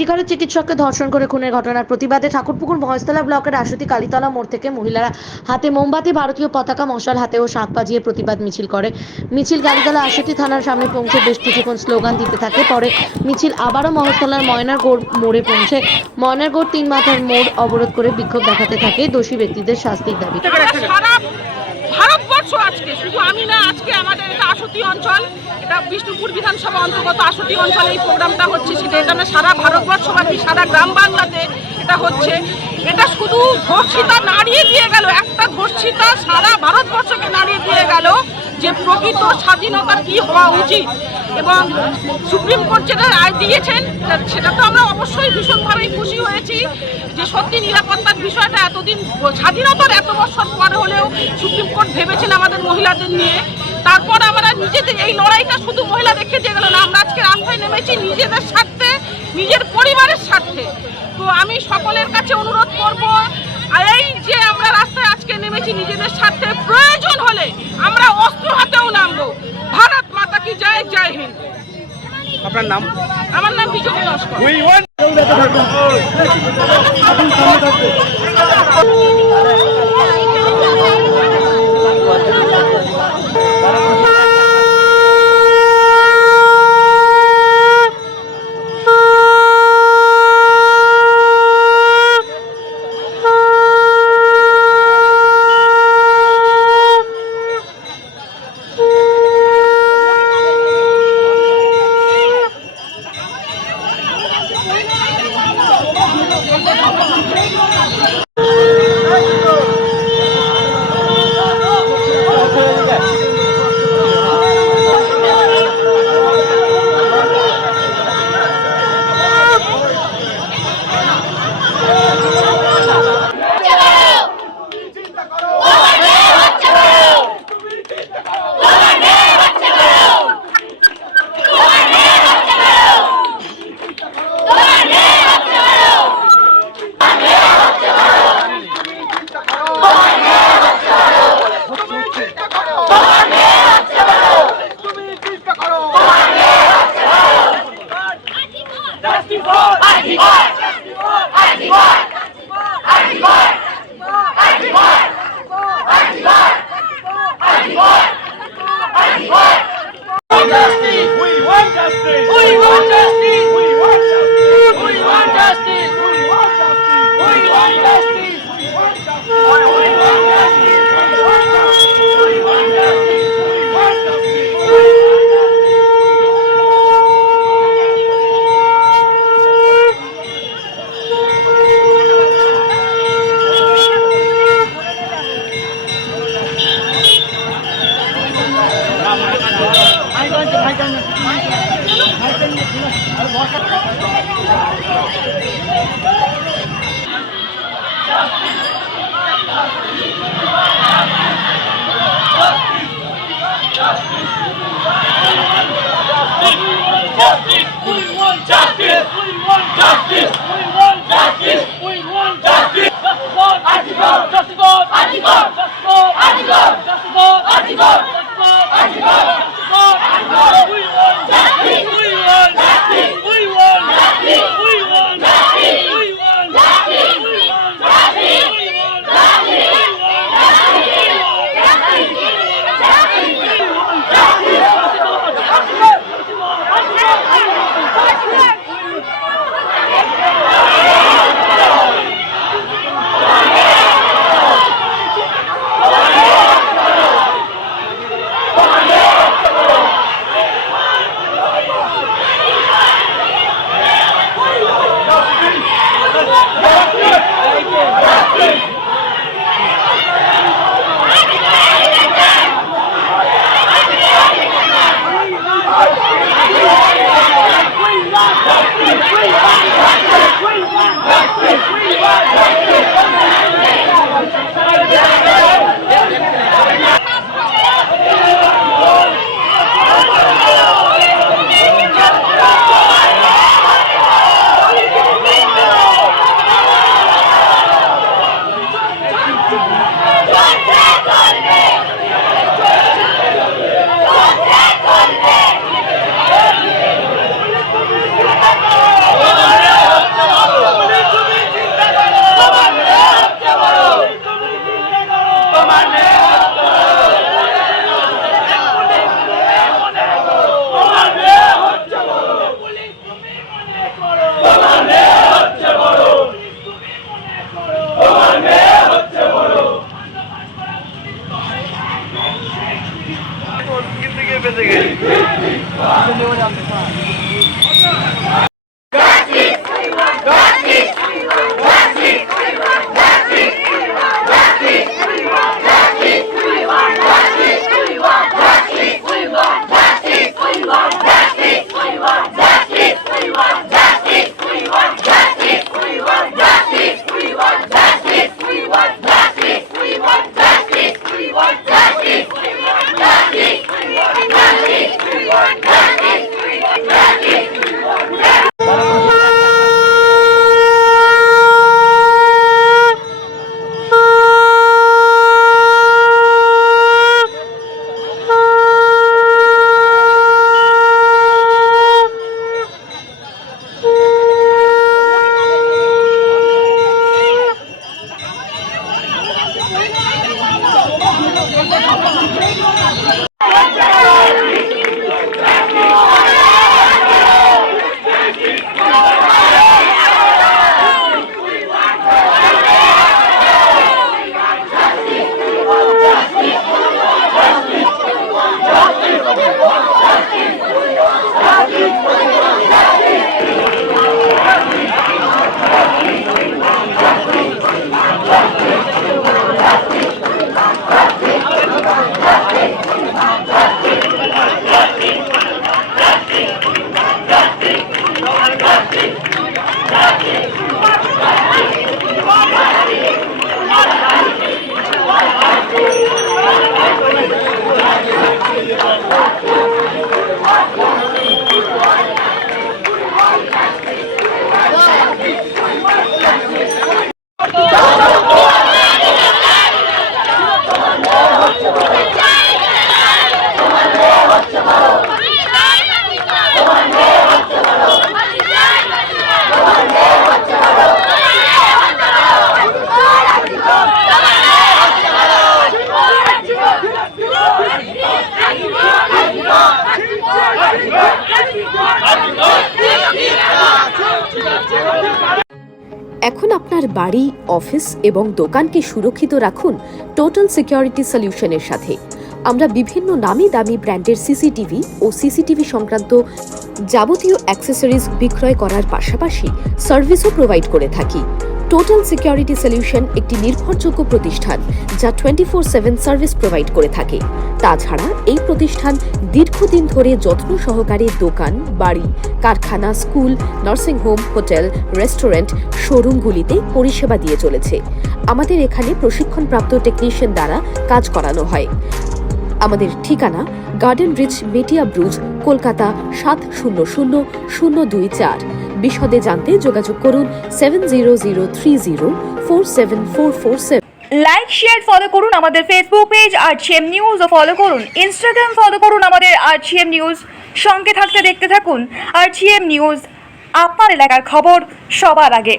জিকরের চিকিৎসককে ধর্ষণ করে খুনের ঘটনার প্রতিবাদে ঠাকুরপুকুর মহেশতলা ব্লকের আশুতি কালীতলা মোড় থেকে মহিলারা হাতে মোমবাতি, ভারতীয় পতাকা, মশাল হাতে ও শাঁখ বাজিয়ে প্রতিবাদ মিছিল করে। মিছিল কালীতলা আশুতি থানার সামনে পৌঁছে বেশ কিছুক্ষণ স্লোগান দিতে থাকে। পরে মিছিল আবারও মহেশতলার ময়নারগড় মোড়ে পৌঁছে ময়নারগড় 3 মাথার মোড় অবরোধ করে বিক্ষোভ দেখাতে থাকে দোষী ব্যক্তিদের শাস্তির দাবিতে। ভারতবর্ষ আজকে শুধু আমি না, আজকে আমাদের এটা আশুতি অঞ্চল, এটা বিষ্ণুপুর বিধানসভা অন্তর্গত আশুতি অঞ্চলে এই প্রোগ্রামটা হচ্ছে। সেটা এটা না, সারা ভারতবর্ষব্যাপী সারা গ্রাম বাংলাতে এটা হচ্ছে। এটা শুধু ধর্ষিতা নাড়িয়ে দিয়ে গেল, একটা ধর্ষিতা সারা ভারতবর্ষকে নাড়িয়ে দিয়ে গেল যে প্রকৃত স্বাধীনতা কি হওয়া উচিত। এবং সুপ্রিম কোর্ট যেটা রায় দিয়েছেন সেটা তো আমরা অবশ্যই ভীষণভাবে খুশি হয়েছি যে সত্যি নিরাপত্তার বিষয়টা এতদিন স্বাধীনতার এত বছর পরে হলেও সুপ্রিম কোর্ট ভেবেছেন আমাদের মহিলাদের নিয়ে। তারপর আমরা নিজেদের এই লড়াইটা শুধু মহিলা দেখে দিয়ে গেল না, আমরা আজকে রাস্তায় নেমেছি নিজেদের স্বার্থে, নিজের পরিবারের স্বার্থে। তো আমি সকলের কাছে অনুরোধ করব, এই যে আমরা রাস্তায় আজকে নেমেছি নিজেদের স্বার্থে, প্রয়োজন হলে আমরা অস্ত্র হাতেও নামবো। ভারত মাতা কি জয়, জয় হিন্দ। আপনার নাম? আমার নাম বিজয় নস্কর। এখন আপনার বাড়ি, অফিস এবং দোকানকে সুরক্ষিত রাখুন টোটাল সিকিউরিটি সলিউশনের সাথে। আমরা বিভিন্ন নামি দামি ব্র্যান্ডের সিসিটিভি ও সিসিটিভি সংক্রান্ত যাবতীয় অ্যাক্সেসরিজ বিক্রয় করার পাশাপাশি সার্ভিসও প্রোভাইড করে থাকি। টোটাল সিকিউরিটি সলিউশন একটি নির্ভরযোগ্য প্রতিষ্ঠান যা 24/7 সার্ভিস প্রোভাইড করে থাকে। তাছাড়া এই প্রতিষ্ঠান দীর্ঘদিন ধরে যত্ন সহকারে দোকান, বাড়ি, কারখানা, school, nursing home, hotel, restaurant, শোরুমগুলিতে পরিষেবা দিয়ে চলেছে। আমাদের এখানে প্রশিক্ষণপ্রাপ্ত টেকনিশিয়ান দ্বারা কাজ করানো হয়। আমাদের ঠিকানা গার্ডেন রিচ, মেটিয়া ব্রুজ, কলকাতা 700024। বিশদে জানতে যোগাযোগ করুন 7003047447। লাইক, শেয়ার, ফলো করুন আমাদের ফেসবুক পেজ RGM নিউজ ও ফলো করুন ইনস্টাগ্রাম, ফলো করুন আমাদের RGM নিউজ। সঙ্গে থাকতে দেখতে থাকুন RGM নিউজ, আপনার এলাকার খবর সবার আগে।